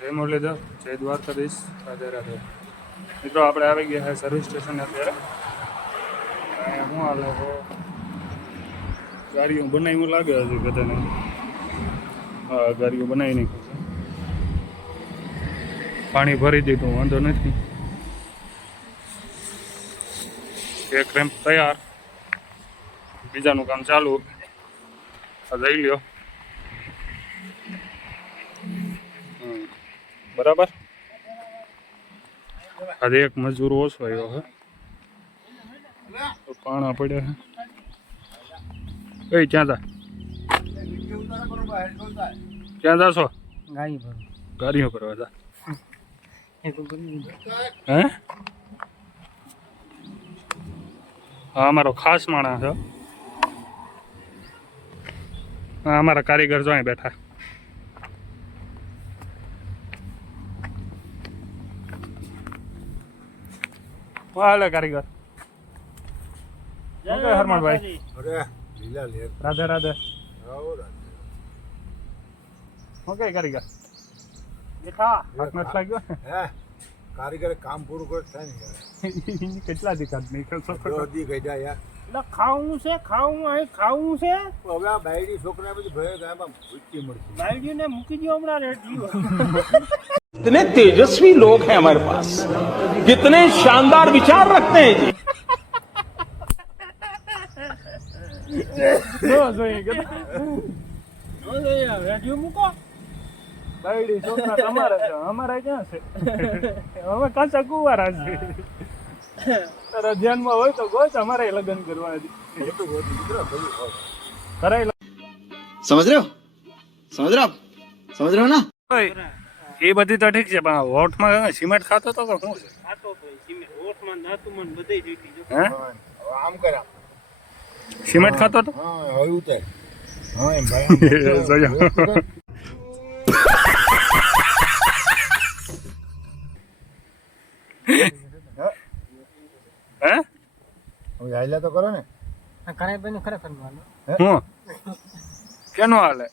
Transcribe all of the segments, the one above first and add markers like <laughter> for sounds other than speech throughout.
જય મુરલીધર, જય દ્વારકાધીશ, રાધે રાધે. મિત્રો, આપણે આવી ગયા છે સર્વિસ સ્ટેશન અત્યારે. અહીંયા શું હાલે છે ગાડીઓ બનાવી લાગે હજી બધાને. હા, ગાડીઓ બનાવી નાખ્યું છે. પાણી ભરી દીધું, વાંધો નથી. એક રેમ્પ તૈયાર. બીજાનું કામ ચાલુ. આ જઈ લ્યો. બરાબર? આજે એક મજૂર ઓછો આવ્યો હે. તો પાણા પડ્યા છે એ ક્યાં જા ક્યાં જાશો? ગાડી પર. ગાડીઓ કરવા જા. તો હે? હા અમારો ખાસ માણસ છે હા અમારા કારીગર જો અહીં બેઠા. હાલે કારીગર. હરમણભાઈ? અરે લીલા લેર. રાધે રાધે. આવો રાધે. શું કહે કારીગર? હાથ લાગ્યો? હે કારીગરે કામ પૂરું કરે થાય ને. કેટલા દીકરા નહીં જો દી ગઈડા યાર. એટલે ખાવું છે ખાવું અહીં ખાવું છે? હવે આ બાયડી છોકરા બધી ભય ગાયમાં ભૂચી મળતી બાયડીને મૂકી દો હમણાં રેડિયો कितने तेजस्वी लोग हैं हमारे पास कितने शानदार विचार रखते हैं जी જો જોઈએ કે રેડિયો મૂકો બાયડી છોકરા તમારા છે અમારા ક્યાં છે અમે કાચા કુવારા છે તારા ધ્યાનમાં હોય તો ગોચ અમારે લગ્ન કરવા હતી ખોટું ખોટું દીકરા બધું ખોટું. કરાઈ समझ એ બધી તો ઠીક છે પણ હોઠમાં સિમેન્ટ ખાતો તો કે શું છે ખાતો સિમેન્ટ હોઠમાં નાતું મન બધે જીતી જો આમ કરા સિમેન્ટ ખાતો તો હા હવે ઉતર હા એમ ભાઈ હે હવે હાલ્યા તો કરો ને કરાય ભાઈ ખરેખર હાલે કેનો હાલે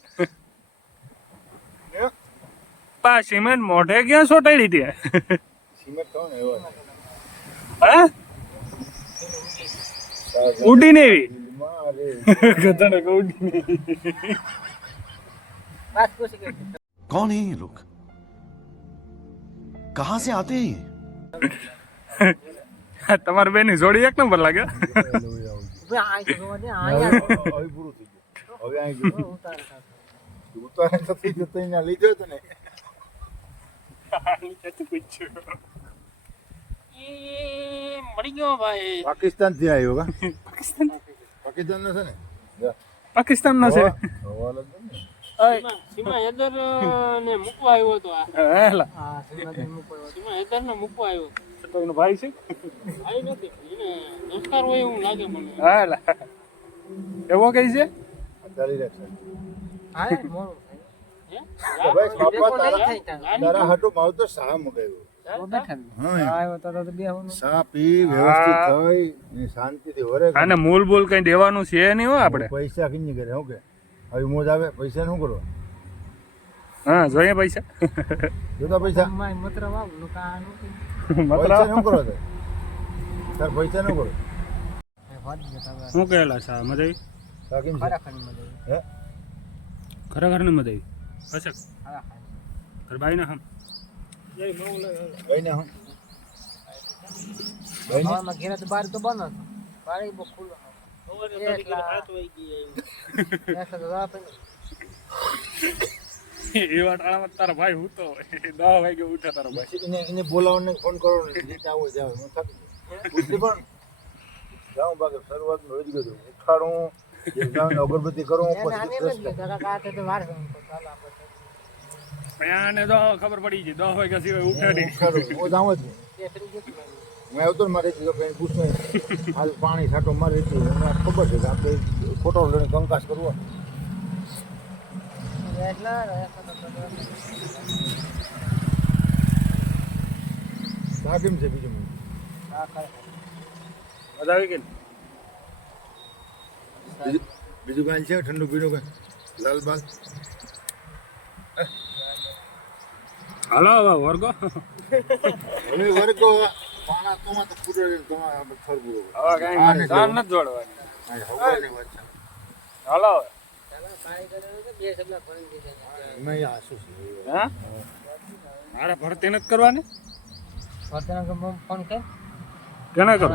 પા સિમેન્ટ મોઢે ક્યાં સોટાડી દે સિમેન્ટ કહો ને એવો હે ઉડીને એવી મારે ગધાને કહું ઉડીને એવી. વાત પૂછી કે कौन है ये लोग कहाँ से आते हैं ये તમારી બેની જોડી એક નંબર લાગે ઉભે આ જોવા દે આ હવે હવે પૂરું થઈ ગયું હવે અહીં ગયું ઉતાર ઉતારે તો થઈ જતો અહીંયા લીધો હતો ને એ મળી ગયો ભાઈ પાકિસ્તાનથી આવ્યો કા પાકિસ્તાન નો છે ને પાકિસ્તાન નો છે હવાલો તો ને. સીમા- સીમા હેદર ને મૂકવા આવ્યો હતો આ હા સીમા મૂકવા સીમા હેદર ને મૂકવા આવ્યો તો એનો ભાઈ છે આવી નથી એને દોસ્તાર હોય એવું લાગે મને. હેલા એવો કઈ છે? ચાલી હા હે ભાઈ અને મૂલ બોલ કઈ દેવાનું છે નહીં હો આપણે? પૈસા કઈ નહીં કરે શું કે? હવે મોજ આવે પૈસા શું કરો હા જોઈએ પૈસા. જોતા પૈસા? માય મત્ર વાવ પૈસા શું કરો તે? તાર પૈસા શું કરો? શું કહેલા સા મજા આવી? ખરેખર ને મજા આવી? અશક તાર બાઈ ના હમ. કઈને હું કઈને હવામાં ઘેરે તો બાર તો હતો. બારે બહુ ખુલ્લો એવા ટાણામાં તારા ભાઈ હું તો દસ વાગે ઉઠે તારો ભાઈ. એને બોલાવવાને ફોન કરો ને જે આવો જાવ હું થાકી ગયો. પણ જાઉં બાકી શરૂઆતમાં વધી ગયો ઉઠાડું. અગરબત્તી કરો આને તો ખબર પડી ગઈ દસ વાગ્યા સિવાય ઉઠે નહીં ઉઠાડું હું જાઉં જ નહીં. હું આવતો મારે કઈ પૂછું હાલ પાણી છાંટો મારે ખબર છે કે આપણે ખોટો લઈને કંકાસ કરવો. કેમ છે બીજું? મજા આવી ગઈ ને? બીજું બીજું કાંઈ છે ઠંડુ પીણું કાંઈ લાલ બાલ. હાલો હવે વર્ગો. હવે વર્ગો પાણા તોમાં તો પૂરો આપણે. હવે કઈ જાન જોડવાની. વાત હાલો મારે ભરતી નથી કરવાની? ફોન કર. કેને કરું?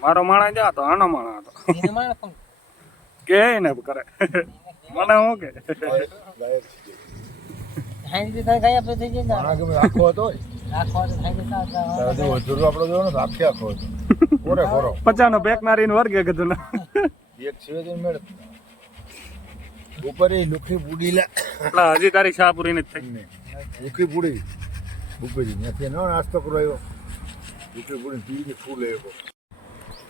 મારો માણા જા તો આનો માણા હતો. કે ને કરે. મને હું કે. પચાનો પેક મારીને વર્ગે કીધું એક મેળ. ઉપર લુખી બુડી લા. એટલે હજી તારી શા પૂરી નથી થઈ. લુખી બુડી બુપરી ત્યાંથી નો નાસ્તો કરો આવ્યો. લુખી બુડી પીને ફૂલ આવ્યો.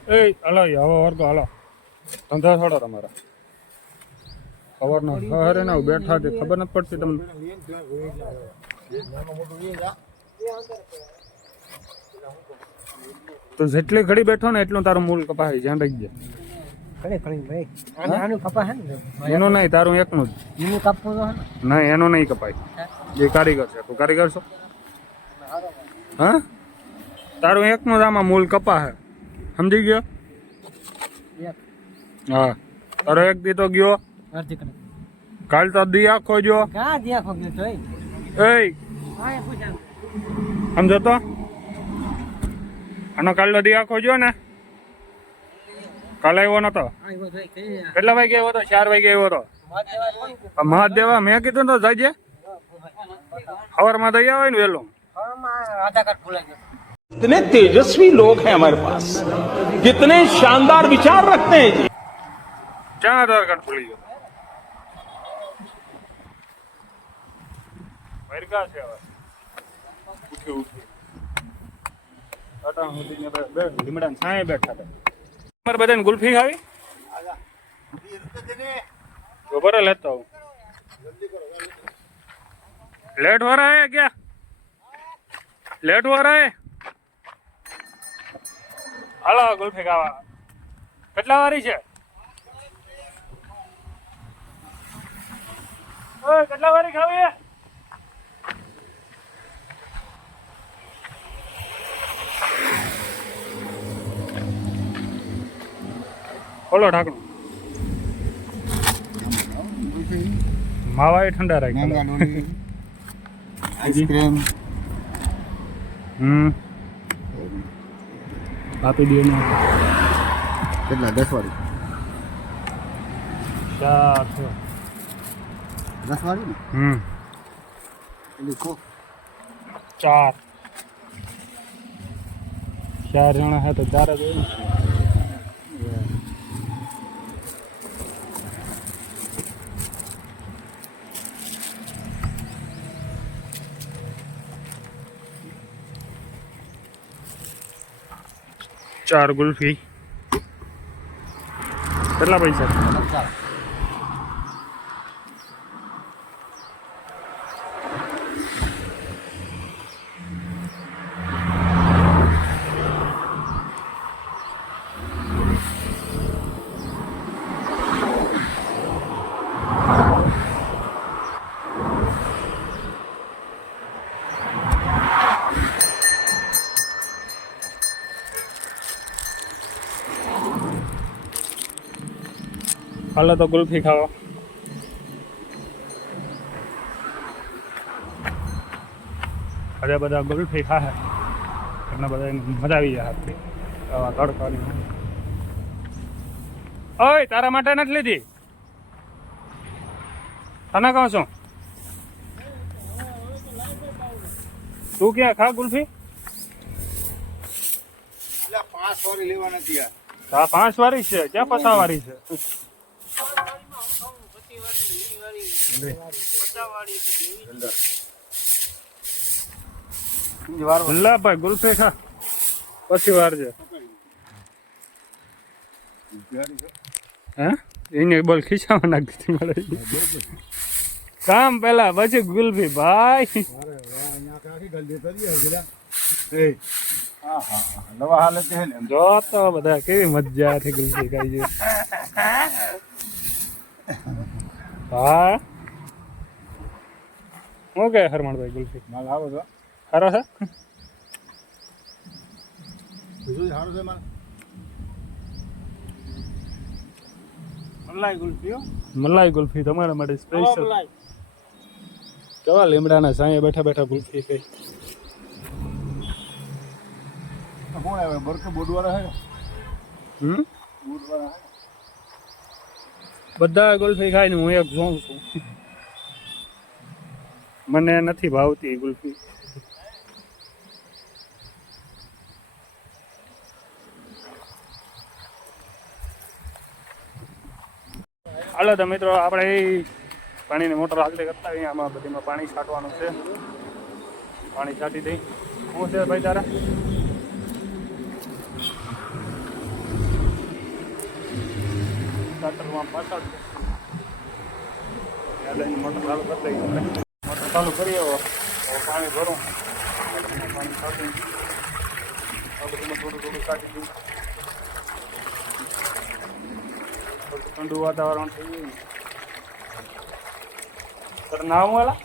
એ હલો હવે વર્ગો હલો. ધંધા છોડો તમારા. ખબર ન ખબર ને બેઠા હતી ખબર નથી પડતી તમને. તો જેટલી ઘડી બેઠો ને એટલું તારું મૂળ કપાય ધ્યાન રાખજે ખરી ખરી ભાઈ. આનું આનું કપા હે ને? એનું નહીં તારું એકનું જ. નહીં એનું નહીં કપાય. જે કારીગર છે. તું કારીગર છો? હા? તારું એકનું જ આમાં મૂળ કપા હે. સમજી ગયો? હા. તારો એક દી તો ગયો. કાલ તો દી આખો જો. તો એ? સમજો તો આનો કાલનો દી આખો જો ને. કાલે આવ્યો નતો. તો કેટલા વાગે આવ્યો હતો ચાર વાગે આવ્યો હતો પણ મહાદેવા મેં કીધું તો જજે. સવારમાં દઈ આવે ને વહેલું. આધાર કાર્ડ ભૂલાઈ ગયો कितने तेजस्वी लोग हैं हमारे पास कितने शानदार विचार रखते हैं जी ક્યાં આધાર કાર્ડ ભૂલી ગયો વરગા છે હવે ઉઠી ઉઠી અટાણ સુધીને બે- બે લીમડાની છાંયે બેઠા હતા તમારે બધાને ગુલ્ફી ખાવી ઉભો રહે લેતો આવું લેટ हो रहा है क्या लेट हो रहा है હાલો ગુલ્ફી ખાવા. કેટલા વારી છે? કેટલા વારી ખાવી? ખોલો ઢાંકણું. માવા એ ઠંડા રાખી આઈસ્ક્રીમ હમ. આપી દે ને કેટલા? દસ વાળી? ચાર છ. દસ વાળી ને હમ. એટલે ચાર. ચાર જણા હે તો ચાર જ ચાર ગુલ્ફી. કેટલા પૈસા? હાલો તો ગુલ્ફી ખાવા. અરે બધા ગુલ્ફી ખાહે. એમને બધા મજા આવી જાય હાથથી. આવા તડકાની ઓય તારા માટે નથી લીધી. તને કહું છું. તું ક્યાં ખા ગુલ્ફી? પાંચ વાળી લેવા નથી પાંચ વાળી છે. ક્યાં પસાવારી છે? લા ભાઈ ગુલ્ફી ખા પછી વાર છે. હે એને બોલ ખીચામાં નાખી દીધી મળે કામ પેલા પછી ગુલ્ફી ભાઈ હા હા હા નવા હાલત છે ને. જો તો બધા કેવી મજાથી ગુલ્ફી ખાઈ છે. હા? શું કહે હરમણભાઈ ગુલ્ફી માલ સારો છે. સારો છે? બીજું સારું છે માલ. મલાઈ ગુલ્ફી. મલાઈ ગુલ્ફી તમારા માટે સ્પેશિયલ કેવા લીમડાના સાંયે બેઠા બેઠા ગુલ્ફી કઈ કોણ આવે? બરકે ને હમ? બોર્ડવાળા બધા ગુલ્ફી ખાઈને હું એક જોઉં છું. મને નથી ભાવતી ગુલ્ફી. હાલો તો મિત્રો, આપણે પાણીની મોટર હાલતી કરતા હોઈએ આમાં બધીમાં પાણી છાંટવાનું છે. પાણી છાંટી દઈ. શું છે ભાઈ તારા? ખાતરમાં પાછળ મોટર ચાલુ કરી ચાલુ કરીએ પાણી ભરું. પાણી કાઢી આ બધુંમાં થોડું થોડું કાઢી દઉં ઠંડુ વાતાવરણ થઈ ગયું. તારે નાવું વાલા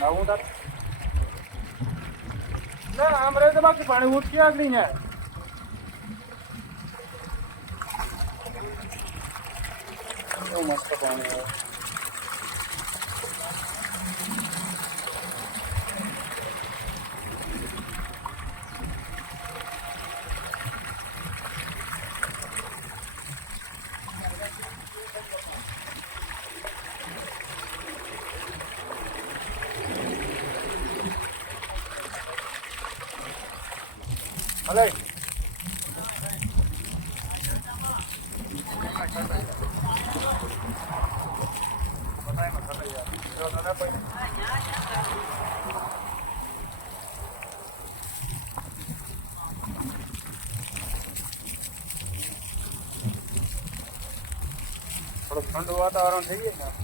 નાવું તાર? ના, આમ રહે તો બાકી પાણી ઉઠી આગળ ને મસ્ત પાણી આવે. ભલે થોડું ઠંડુ વાતાવરણ થઈ ગયું ને?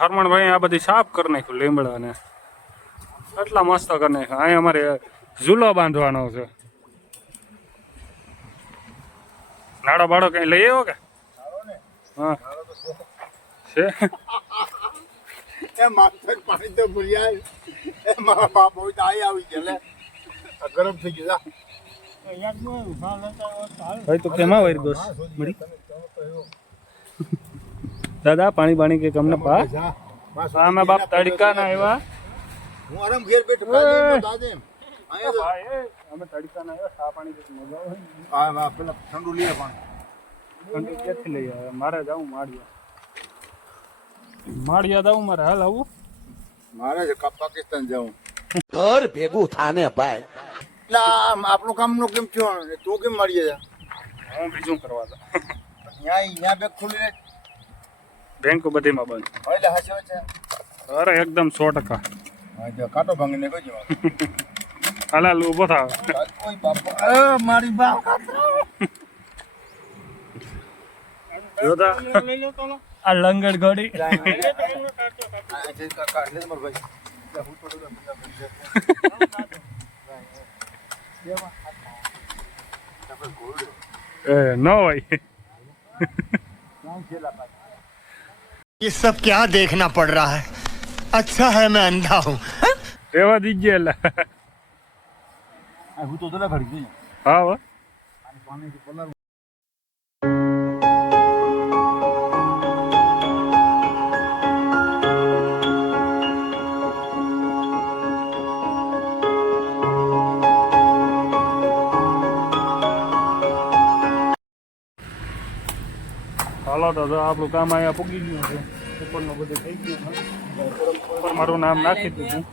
હરમણભાઈ આ બધી સાફ કરી નાખ્યું લીમડાને એટલા મસ્ત કરી નાખ્યું. અહીંયા અમારે ઝૂલો બાંધવાનો છે. નાડો બાડો કઈ લઈ આવ્યો કે? હા. છે? એ માથે પાણી તો ભૂલ્યા એ મારા બાપ હોય તો આઈ આવી ગયા લે ગરમ થઈ ગયા. ભાઈ તો કેમાં વૈર ગોસ? મળી દાદા પાણી પાણી કે કમને પા અમે બાપ તડકા ના આવ્યા. હું આરામ ઘેર બેઠો ખાલી એ. દાદે એમ. અહીંયા ભાઈ, અમે તડકા ના આવ્યા સા પાણી કે મજા આવે ને. હા પેલા ઠંડુ લઈએ પાણી. ઠંડુ ક્યાંથી લઈ આવે? મારે જાવું માળિયા. માળિયા જાવું મારે હાલ આવું. મારે છે પાકિસ્તાન જાવું. ઘર ભેગું થાને ભાઈ. એટલે આપણું આપણું કામનું કેમ થયું? તું કેમ મળીએ છે હું બીજું કરવા દઉં ત્યાં ત્યાં બે ખુલી રહે બેંકો બધીમાં બંધ. એટલે હાચવે છે. અરે એકદમ સો ટકા. કાંટો ભાંગીને કહેજો હાલા ઊભો થાવ. કોઈ બાપા અ, મારી બાપ જોતા. આ લંગડ ઘોડી. <laughs> ન હોય. ये सब क्या देखना पड़ रहा है? अच्छा है मैं अंधा हूँ। हाँ? देवा दीजिए अल्लाह। तो भर हाँ હાલો તો આપણું કામ અહીંયા પૂગી ગયું છે. ઉપરનું બધું થઈ ગયું છે. ઉપર મારું નામ નાખી દીધું.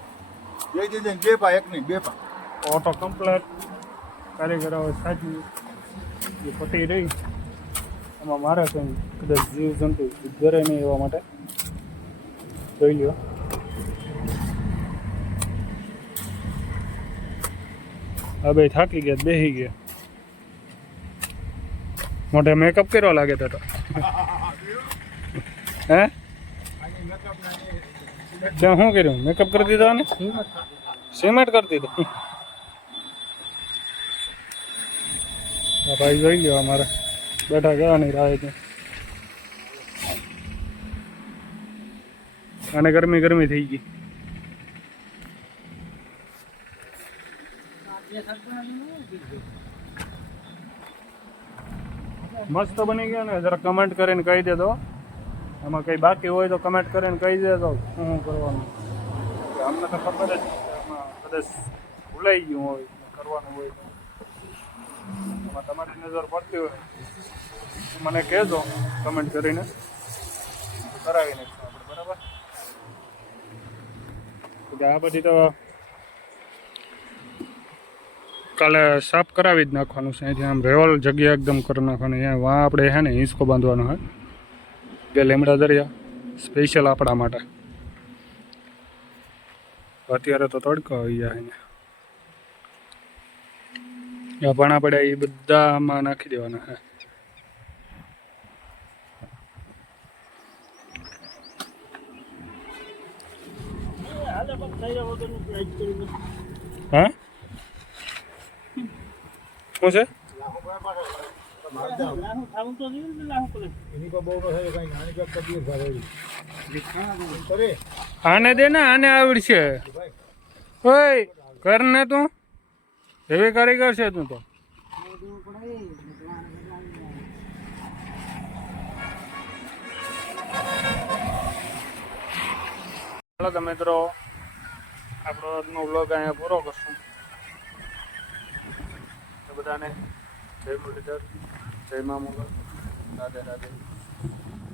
બે દીધી ને બે પા એક નહીં બે પા. ઓટો કમ્પ્લેટ કારીગર હવે સાચી. જે પટી રહી. એમાં મારે કંઈ કદાચ જીવજંતુ ઘરે નહીં એવા માટે. જોઈ લ્યો. આ બે થાકી ગયા બેસી ગયા. મોઢે મેકઅપ કર્યો લાગે તો. તો હે ત્યાં શું કર્યું મેકઅપ કરી દીધો ને સિમેન્ટ કરી દીધું આ ભાઈ જોઈ ગયો અમારે બેઠા ગયા નહીં રાહ છે અને ગરમી ગરમી થઈ ગઈ મસ્ત બની ગયો ને, જરા કમેન્ટ કરીને કહી દેજો. એમાં કંઈ બાકી હોય તો કમેન્ટ કરીને કહી દેજો શું શું કરવાનું. અમને તો ખબર જ કદાચ ભૂલાઈ ગયું હોય, કરવાનું હોય એમાં તમારી નજર પડતી હોય. મને કહેજો કમેન્ટ કરીને. કરાવી નાખશું આપણે, બરાબર? આ બધી તો કાલે સાફ કરાવી જ નાખવાનું છે. અહીંથી આમ રેવલ જગ્યા એકદમ કરી નાખવાની. અહીંયા વાં આપણે છે ને હિંચકો બાંધવાનો હોય. બે લીમડા દરિયા સ્પેશિયલ આપણા માટે. અત્યારે તો તડકો આવી જાય અહીંયા. પણ પડ્યા એ બધામાં નાખી દેવાના હે હા શું છે એની પર બહુ ન થાય કઈ નાની કાંઈક તકલીફ થાય છે? આને દે ને, આને આવડશે. ઓય, કર ને તું. એવી કારીગર છે તું તો. ચાલો તો મિત્રો, આપણો વ્લોગ અહીંયા પૂરો કરશું. બધાને. જય મુરલીધર જય મા રાધે રાધે.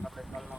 આપણે કાલના